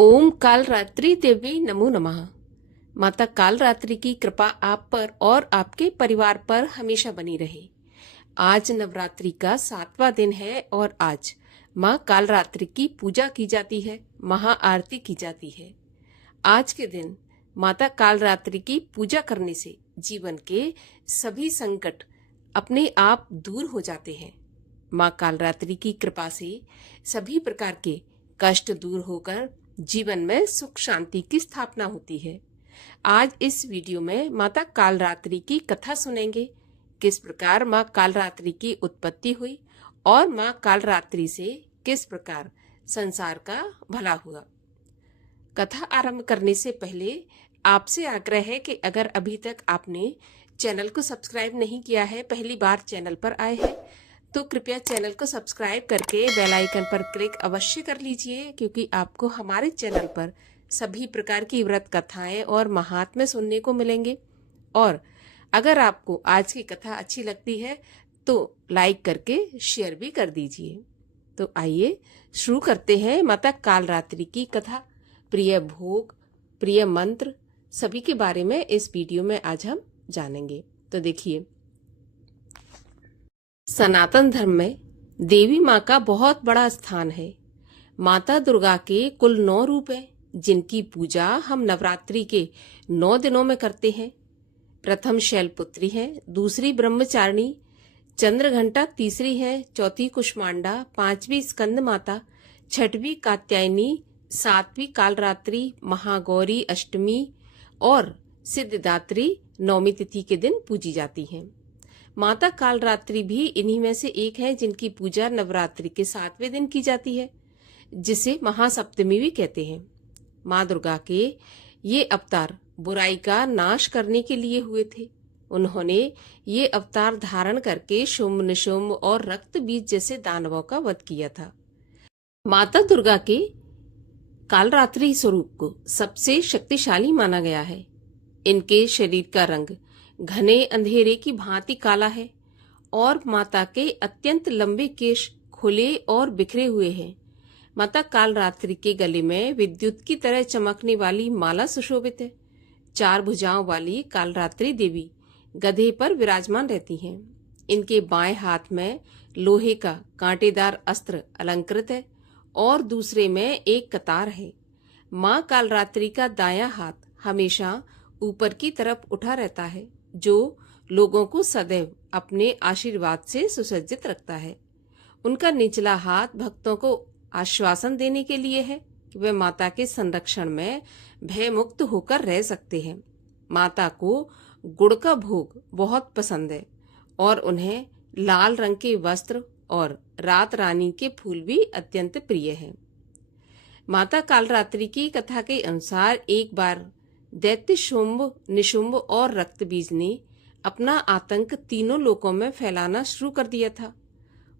ओम काल रात्रि देवी नमो नमः। माता काल रात्रि की कृपा आप पर और आपके परिवार पर हमेशा बनी रहे। आज नवरात्रि का 7वां दिन है और आज माँ काल रात्रि की पूजा की जाती है, महाआरती की जाती है। आज के दिन माता काल रात्रि की पूजा करने से जीवन के सभी संकट अपने आप दूर हो जाते हैं। माँ काल रात्रि की कृपा से सभी प्रकार के कष्ट दूर होकर जीवन में सुख शांति की स्थापना होती है। आज इस वीडियो में माता काल रात्रि की कथा सुनेंगे, किस प्रकार माँ काल रात्रि की उत्पत्ति हुई और माँ काल रात्रि से किस प्रकार संसार का भला हुआ। कथा आरंभ करने से पहले आपसे आग्रह है कि अगर अभी तक आपने चैनल को सब्सक्राइब नहीं किया है, पहली बार चैनल पर आए हैं, तो कृपया चैनल को सब्सक्राइब करके बेल आइकन पर क्लिक अवश्य कर लीजिए, क्योंकि आपको हमारे चैनल पर सभी प्रकार की व्रत कथाएं और महात्म्य सुनने को मिलेंगे। और अगर आपको आज की कथा अच्छी लगती है तो लाइक करके शेयर भी कर दीजिए। तो आइए शुरू करते हैं माता काल रात्रि की कथा। प्रिय भोग, प्रिय मंत्र, सभी के बारे में इस वीडियो में आज हम जानेंगे। तो देखिए, सनातन धर्म में देवी माँ का बहुत बड़ा स्थान है। माता दुर्गा के कुल 9 रूप हैं, जिनकी पूजा हम नवरात्रि के 9 दिनों में करते हैं। प्रथम शैलपुत्री है, दूसरी ब्रह्मचारिणी, चंद्रघंटा तीसरी है, चौथी कुष्मांडा, 5वीं स्कंद माता, 6वीं कात्यायनी, 7वीं कालरात्रि, महागौरी अष्टमी और सिद्धिदात्री 9वीं तिथि के दिन पूजी जाती हैं। माता काल रात्रि भी इन्हीं में से एक है, जिनकी पूजा नवरात्रि के 7वें दिन की जाती है, जिसे महासप्तमी भी कहते हैं। माँ दुर्गा के ये अवतार बुराई का नाश करने के लिए हुए थे। उन्होंने ये अवतार धारण करके शुंभ निशुंभ और रक्त बीज जैसे दानवों का वध किया था। माता दुर्गा के कालरात्रि स्वरूप को सबसे शक्तिशाली माना गया है। इनके शरीर का रंग घने अंधेरे की भांति काला है और माता के अत्यंत लंबे केश खुले और बिखरे हुए हैं। माता काल रात्रि के गले में विद्युत की तरह चमकने वाली माला सुशोभित है। 4 भुजाओं वाली काल रात्रि देवी गधे पर विराजमान रहती हैं। इनके बाएं हाथ में लोहे का कांटेदार अस्त्र अलंकृत है और दूसरे में एक कतार है। माँ काल रात्रि का दायां हाथ हमेशा ऊपर की तरफ उठा रहता है, जो लोगों को सदैव अपने आशीर्वाद से सुसज्जित रखता है। उनका निचला हाथ भक्तों को आश्वासन देने के लिए है कि वे माता के संरक्षण में भय मुक्त होकर रह सकते हैं। माता को गुड़ का भोग बहुत पसंद है और उन्हें लाल रंग के वस्त्र और रात रानी के फूल भी अत्यंत प्रिय हैं। माता कालरात्रि की कथा के अनुसार एक बार दैत्य शुंभ, निशुंभ और रक्तबीज ने अपना आतंक तीनों लोकों में फैलाना शुरू कर दिया था।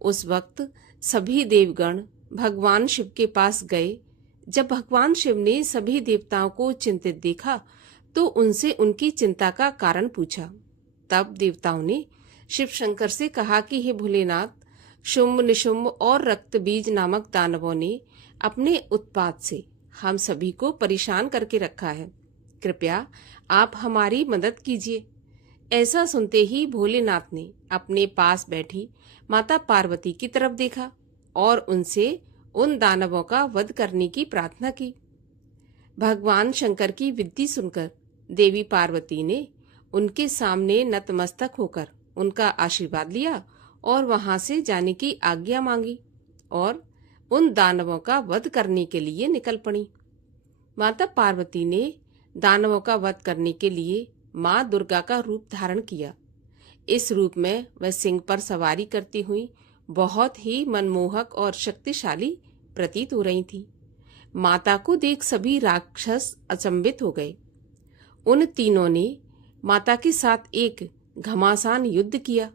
उस वक्त सभी देवगण भगवान शिव के पास गए। जब भगवान शिव ने सभी देवताओं को चिंतित देखा तो उनसे उनकी चिंता का कारण पूछा। तब देवताओं ने शिव शंकर से कहा कि हे भोलेनाथ, शुंभ निशुंभ और रक्तबीज नामक दानवों ने अपने उत्पात से हम सभी को परेशान करके रखा है। कृपया आप हमारी मदद कीजिए। ऐसा सुनते ही भोलेनाथ ने अपने पास बैठी माता पार्वती की तरफ देखा और उनसे उन दानवों का वध करने की प्रार्थना की। भगवान शंकर की विनती सुनकर देवी पार्वती ने उनके सामने नतमस्तक होकर उनका आशीर्वाद लिया और वहां से जाने की आज्ञा मांगी और उन दानवों का वध करने के लिए निकल पड़ी। माता पार्वती ने दानवों का वध करने के लिए माँ दुर्गा का रूप धारण किया। इस रूप में वह सिंह पर सवारी करती हुई बहुत ही मनमोहक और शक्तिशाली प्रतीत हो रही थी। माता को देख सभी राक्षस अचंभित हो गए। उन तीनों ने माता के साथ एक घमासान युद्ध किया।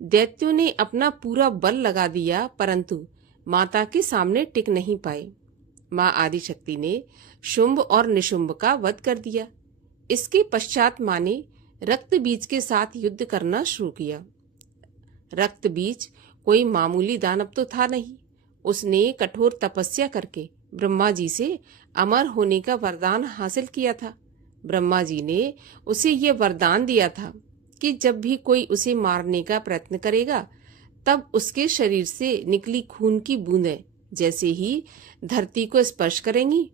दैत्यों ने अपना पूरा बल लगा दिया, परंतु माता के सामने टिक नहीं पाए। माँ आदिशक्ति ने शुंभ और निशुंभ का वध कर दिया। इसके पश्चात माँ ने रक्त बीज के साथ युद्ध करना शुरू किया। रक्त बीज कोई मामूली दानव तो था नहीं। उसने कठोर तपस्या करके ब्रह्मा जी से अमर होने का वरदान हासिल किया था। ब्रह्मा जी ने उसे ये वरदान दिया था कि जब भी कोई उसे मारने का प्रयत्न करेगा, तब उसके शरीर से निकली खून की बूंदें जैसे ही धरती को स्पर्श करेंगी,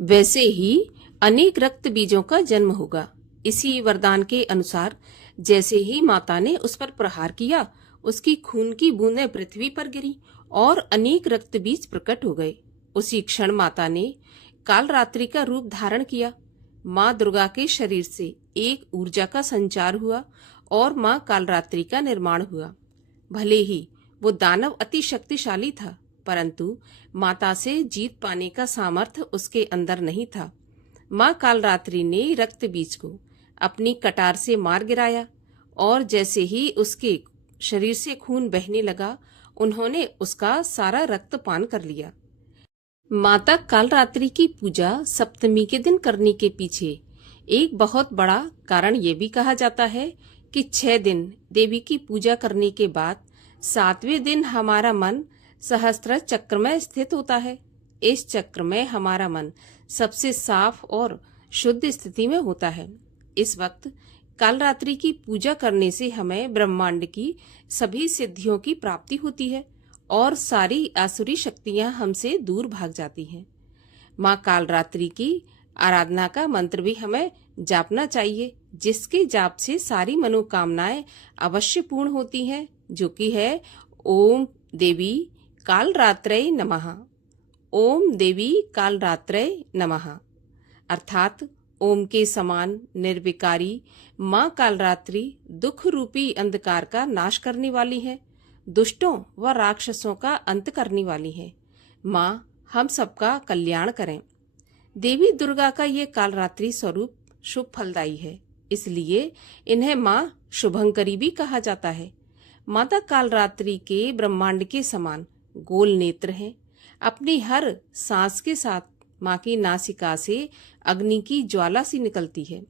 वैसे ही अनेक रक्त बीजों का जन्म होगा। इसी वरदान के अनुसार जैसे ही माता ने उस पर प्रहार किया, उसकी खून की बूंदें पृथ्वी पर गिरी और अनेक रक्त बीज प्रकट हो गए। उसी क्षण माता ने कालरात्रि का रूप धारण किया। माँ दुर्गा के शरीर से एक ऊर्जा का संचार हुआ और माँ कालरात्रि का निर्माण हुआ। भले ही वो दानव अति शक्तिशाली था, परंतु माता से जीत पाने का सामर्थ्य उसके अंदर नहीं था। माँ कालरात्रि ने रक्त बीज को अपनी कटार से मार गिराया और जैसे ही उसके शरीर से खून बहने लगा, उन्होंने उसका सारा रक्त पान कर लिया। माता कालरात्रि की पूजा सप्तमी के दिन करने के पीछे एक बहुत बड़ा कारण ये भी कहा जाता है कि 6 दिन देवी की पूजा करने के बाद 7वें दिन हमारा मन सहस्त्र चक्र में स्थित होता है। इस चक्र में हमारा मन सबसे साफ और शुद्ध स्थिति में होता है। इस वक्त कालरात्रि की पूजा करने से हमें ब्रह्मांड की सभी सिद्धियों की प्राप्ति होती है और सारी आसुरी शक्तियां हमसे दूर भाग जाती हैं। माँ कालरात्रि की आराधना का मंत्र भी हमें जापना चाहिए, जिसके जाप से सारी मनोकामनाएं अवश्य पूर्ण होती हैं, जो कि है ओम देवी कालरात्रय नमः। ओम देवी कालरात्रय नमः अर्थात ओम के समान निर्विकारी माँ कालरात्रि दुख रूपी अंधकार का नाश करने वाली है, दुष्टों व राक्षसों का अंत करने वाली है। माँ हम सबका कल्याण करें। देवी दुर्गा का ये कालरात्रि स्वरूप शुभ फलदायी है, इसलिए इन्हें माँ शुभंकरी भी कहा जाता है। माता कालरात्रि के ब्रह्मांड के समान गोल नेत्र हैं। अपनी हर सांस के साथ माँ की नासिका से अग्नि की ज्वाला सी निकलती है।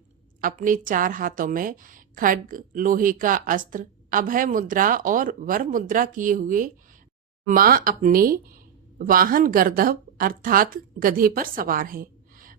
अपने 4 हाथों में खड्ग, लोहे का अस्त्र, अभय मुद्रा और वर मुद्रा किए हुए माँ अपने वाहन गर्दभ अर्थात गधे पर सवार हैं।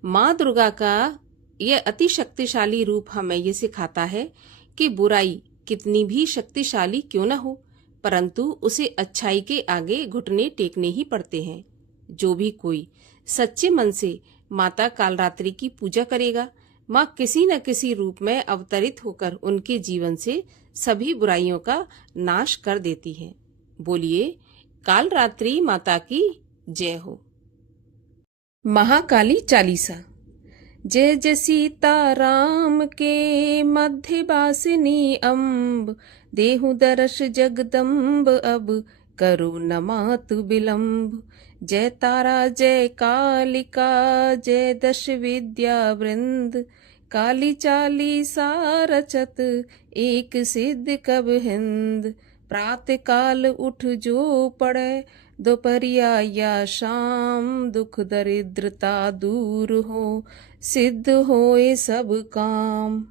माँ दुर्गा का यह अति शक्तिशाली रूप हमें ये सिखाता है कि बुराई कितनी भी शक्तिशाली क्यों न हो, परंतु उसे अच्छाई के आगे घुटने टेकने ही पड़ते हैं। जो भी कोई सच्चे मन से माता कालरात्रि की पूजा करेगा, माँ किसी न किसी रूप में अवतरित होकर उनके जीवन से सभी बुराइयों का नाश कर देती है। बोलिए कालरात्रि माता की जय हो। महाकाली चालीसा। जय जय सीता राम के मध्य बासिनी अम्ब, देहु दर्श जगदम्ब अब करो न मातु विलम्ब। जय तारा जय कालिका जय दश विद्या वृंद, काली चालीसा रचत एक सिद्ध कब हिंद। प्रातः काल उठ जो पड़े दोपहरिया या शाम, दुख दरिद्रता दूर हो सिद्ध होए सब काम।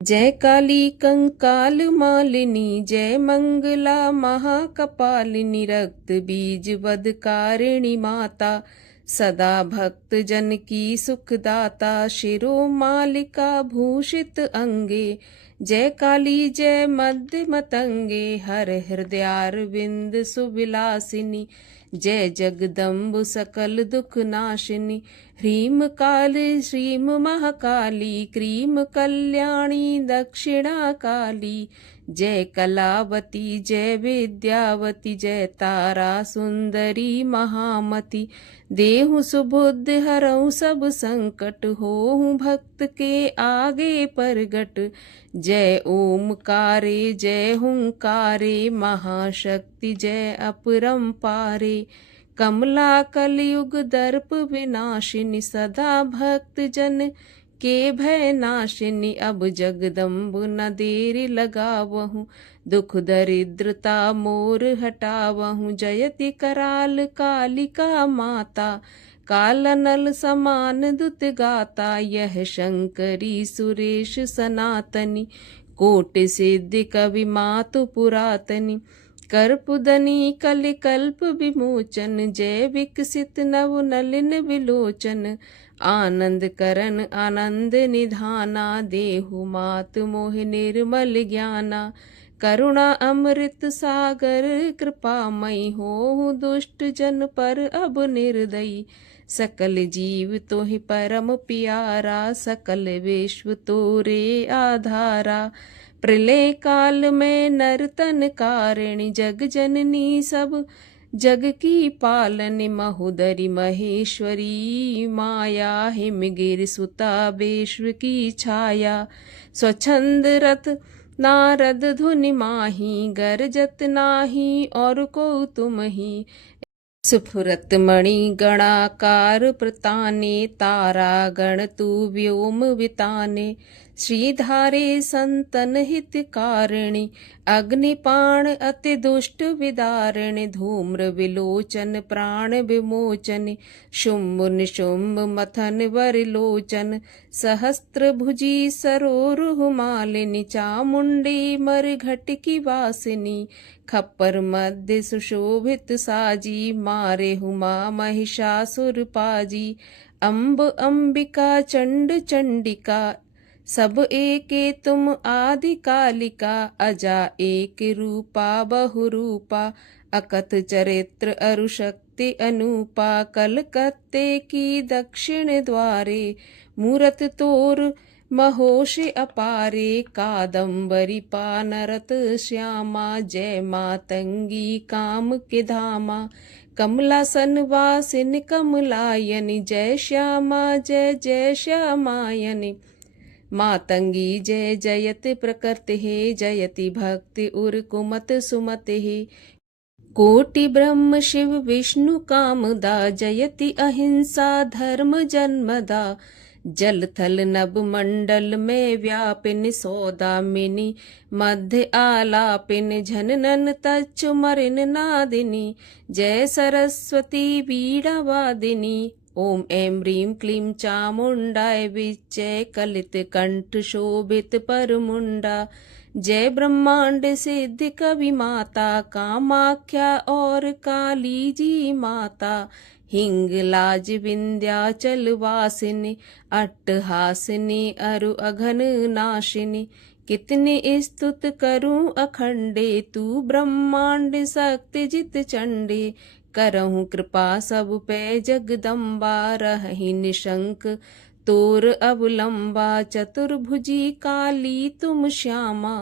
जय काली कंकाल मालिनी जय मंगला महाकपालिनी, रक्त बीज वधकारिणी माता सदा भक्त जन की सुखदाता। शिरो मालिका भूषित अंगे, जय काली जय मध्य मतंगे। हर हृदयारविंद सुविलासिनी, जय जगदम्ब सकल दुख नाशिनी। ह्रीम काल श्रीम महाकाली, क्रीम कल्याणी दक्षिणा काली। जय कलावती जय विद्यावती, जय तारा सुंदरी महामती। देहु सुबुद्ध हरऊ सब संकट, होहु भक्त के आगे परगट। जय ओमकारे जय हुंकारे, महाशक्ति जय अपरंपारे। कमला कलयुग दर्प विनाशिनी, सदा भक्त जन के भय नाशिनी। अब जगदम्ब न देर लगावहूँ, दुख दरिद्रता मोर हटावहूँ। जयति कराल कालिका माता, कालनल समान दुत गाता। यह शंकरी सुरेश सनातनी, कोटि सिद्धि कवि मातु पुरातनी। कर्पूदनी कल कल्प विमोचन, जय विकसित नव नलिन विलोचन। आनंद करन आनंद निधाना, देहु मात मोह निर्मल ज्ञाना। करुणा अमृत सागर कृपामयी, हो दुष्ट जन पर अब निर्दयी। सकल जीव तोहि परम प्यारा, सकल विश्व तोरे आधारा। प्रलय काल में नर्तन कारिणी, जग जननी सब जग की पालनी। महोदरी महेश्वरी माया, हिमगिर सुता विश्व की छाया। स्वच्छंद रथ नारद धुनि माही, गरजत नाही और को तुम ही। स्फुरत मणि गणाकार प्रताने, तारा गण तू व्योम विताने। श्रीधारे संतन हितकारिणी, अग्निपाण अति दुष्ट विदारिणी। धूम्र विलोचन प्राण विमोचन, शुंभ निशुंभ मथन वरलोचन। सहस्त्र भुजी सरोरुह मालिनी, चामुंडी मरघट की वासिनी। खप्पर मध्य सुशोभित साजी, मारे हुमा महिषासुर पाजी। अम्ब अंबिका चंड चंडिका, सब एके तुम आदि कालिका। अजा एक रूपा बहुरूपा, अकथ चरित्र अरुशक्ति अनूपा। कलकत्ते की दक्षिण द्वारे, मूरत तोर महोश अपारे। कादम्बरी पानरत श्यामा, जय मातंगी काम के धामा। कमलासन वासिन कमलायनि, जय श्यामा जय जय श्यामायनि। मातंगी जय जयति प्रकृति हे, जयति भक्ति उर कुमत सुमति हे। कोटि ब्रह्म शिव विष्णु कामदा, जयति अहिंसा धर्म जन्मदा। जल थल नभ मंडल में व्यापिन, सौदामिनी मध्य आलापिन। झननन तच्चु मरिन नादिनी, जय सरस्वती वीणा वादिनी। ओम ऐं ह्रीं क्लीं चामुंडाय विच्चय, कलित कंठ शोभित परमुंडा। जय ब्रह्मांड सिद्धि कवि माता, कामाख्या और काली जी माता। हिंगलाज विंध्याचल वासिनी, अट्टहासिनी अरु अघन नाशिनी। कितने स्तुत करूं अखंडे, तू ब्रह्मांड शक्ति जित चंडे। करहूं कृपा सब पे जगदम्बा, रही निशंक तोर अवलंबा। चतुर्भुजी काली तुम श्यामा,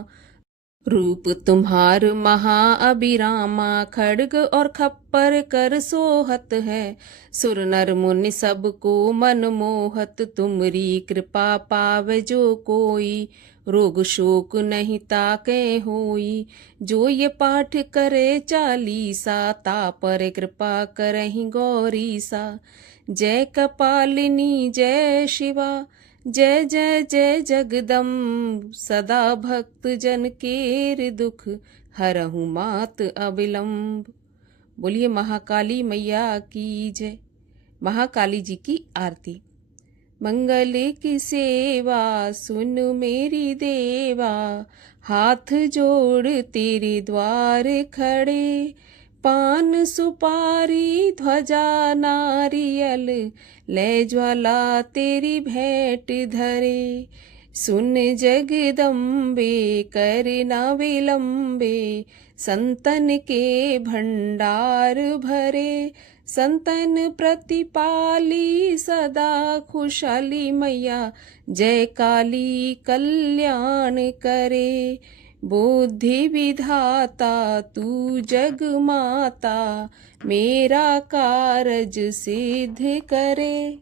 रूप तुम्हार महा अभिरामा। खड्ग और खप्पर कर सोहत है, सुर नर मुनि सबको मन मोहत। तुमरी कृपा पावे जो कोई, रोग शोक नहीं ताके होई। जो ये पाठ करे चालीसा, तापर कृपा करहि गौरीसा। जय कपालिनी जय शिवा, जय जय जय जगदम्ब। सदा भक्त जन केर दुख, हरहु मात अविलंब। बोलिए महाकाली मैया की जय। महाकाली जी की आरती। मंगल की सेवा सुन मेरी देवा, हाथ जोड़ तेरे द्वार खड़े। पान सुपारी ध्वजा नारियल, ले ज्वाला तेरी भेंट धरे। सुन जगदम्बे कर न विलंबे, संतन के भंडार भरे। संतन प्रतिपाली सदा खुशहाली मैया, जय काली कल्याण करे। बुद्धि विधाता तू जग माता, मेरा कारज सिद्ध करे।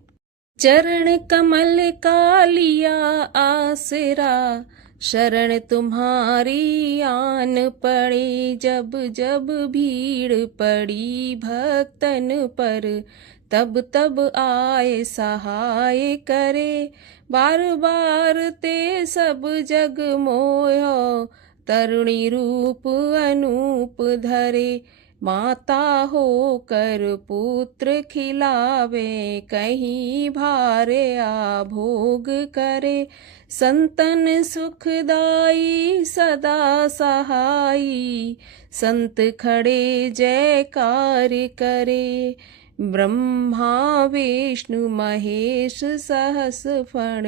चरण कमल का लिया आसरा, शरण तुम्हारी आन पड़े। जब जब भीड़ पड़ी भक्तन पर, तब तब आए सहाय करे। बार बार ते सब जग मोयो, तरुणी रूप अनूप धरे। माता होकर पुत्र खिलावे, कहीं भारे आ भोग करे। संतन सुखदाई सदा सहाई, संत खड़े जयकार करे। ब्रह्मा विष्णु महेश सहस फण,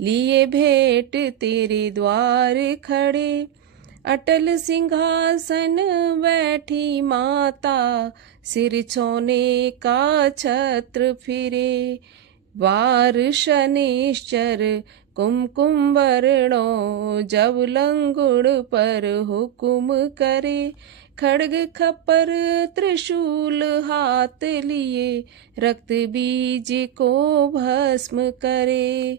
लिए भेंट तेरे द्वार खड़े। अटल सिंहासन बैठी माता, सिर सोने का छत्र फिरे। वार शनिश्चर कुमकुम वर्णो, जब लंगुड़ पर हुक्म करे। खड्ग खपर त्रिशूल हाथ लिए, रक्त बीज को भस्म करे।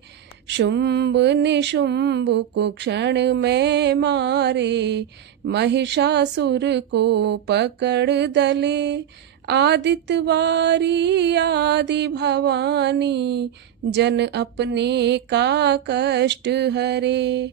शुंभ निशुंभ को क्षण में मारे, महिषासुर को पकड़ दले। आदित्य वारी आदि भवानी, जन अपने का कष्ट हरे।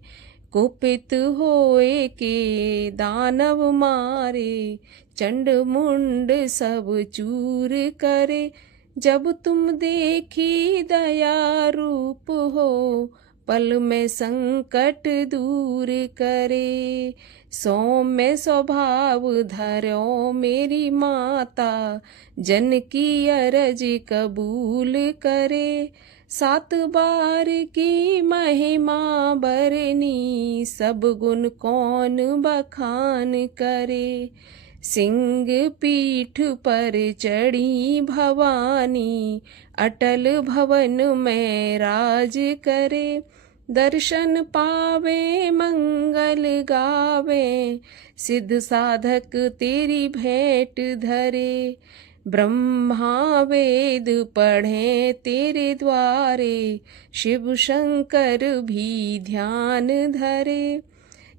कुपित होए के दानव मारे, चंड मुंड सब चूर करे। जब तुम देखी दया रूप हो, पल में संकट दूर करे। सौम्य स्वभाव धरो मेरी माता, जन की अरज कबूल करे। 7 बार की महिमा बरनी, सब गुण कौन बखान करे। सिंह पीठ पर चढ़ी भवानी, अटल भवन में राज करे। दर्शन पावे मंगल गावे, सिद्ध साधक तेरी भेंट धरे। ब्रह्मा वेद पढ़े तेरे द्वारे, शिव शंकर भी ध्यान धरे।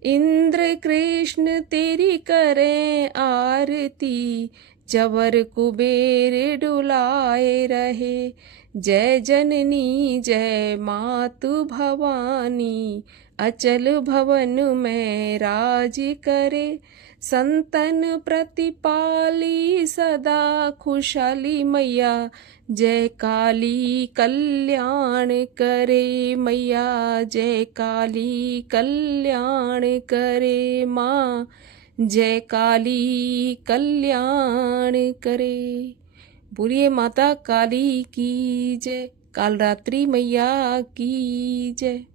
इंद्र कृष्ण तेरी करें आरती, चवर कुबेर डुलाए रहे। जय जननी जय मातु भवानी, अचल भवन में राज करे। संतन प्रतिपाली सदा खुशहाली मैया, जय काली कल्याण करे। मैया जय काली कल्याण करे, माँ जय काली कल्याण करे। बोलिए माता काली की जय, कालरात्रि मैया की जय।